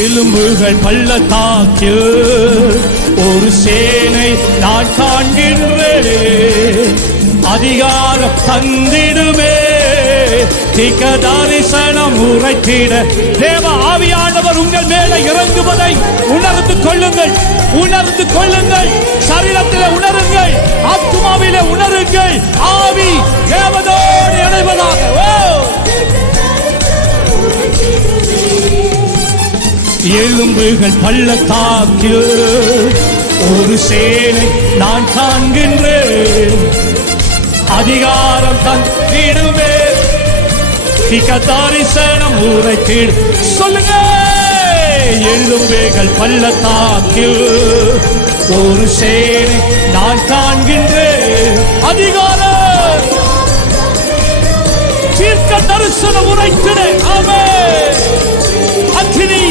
எலும்புகள் பள்ளத்தாக்கில் ஒரு சேனை நான் காண்கின்றேன். அதிகாரம் தந்திடுமே தீர்க்க தரிசனம் உரைத்திட. தேவ ஆவியானவர் உங்கள் மேலே இறங்குவதை உணர்ந்து கொள்ளுங்கள், உணர்ந்து கொள்ளுங்கள். சரீரத்தில் உணருங்கள், ஆத்துமாவிலே உணருங்கள். ஆவி தேவனோடு இணைவதாக. எலும்புகள் பள்ளத்தாக்கில் ஒரு சேனை நான் காண்கின்றேன். அதிகாரம் தந்திடுமே தீர்க்க தரிசனம் உரைத்திட. சொல்லுங்க. எலும்புகள் பள்ளத்தாக்கில் ஒரு சேனை நான் காண்கின்றேன். அதிகாரம் தீர்க்க தரிசனம் உரைத்திட. ஆமென். அக்கினி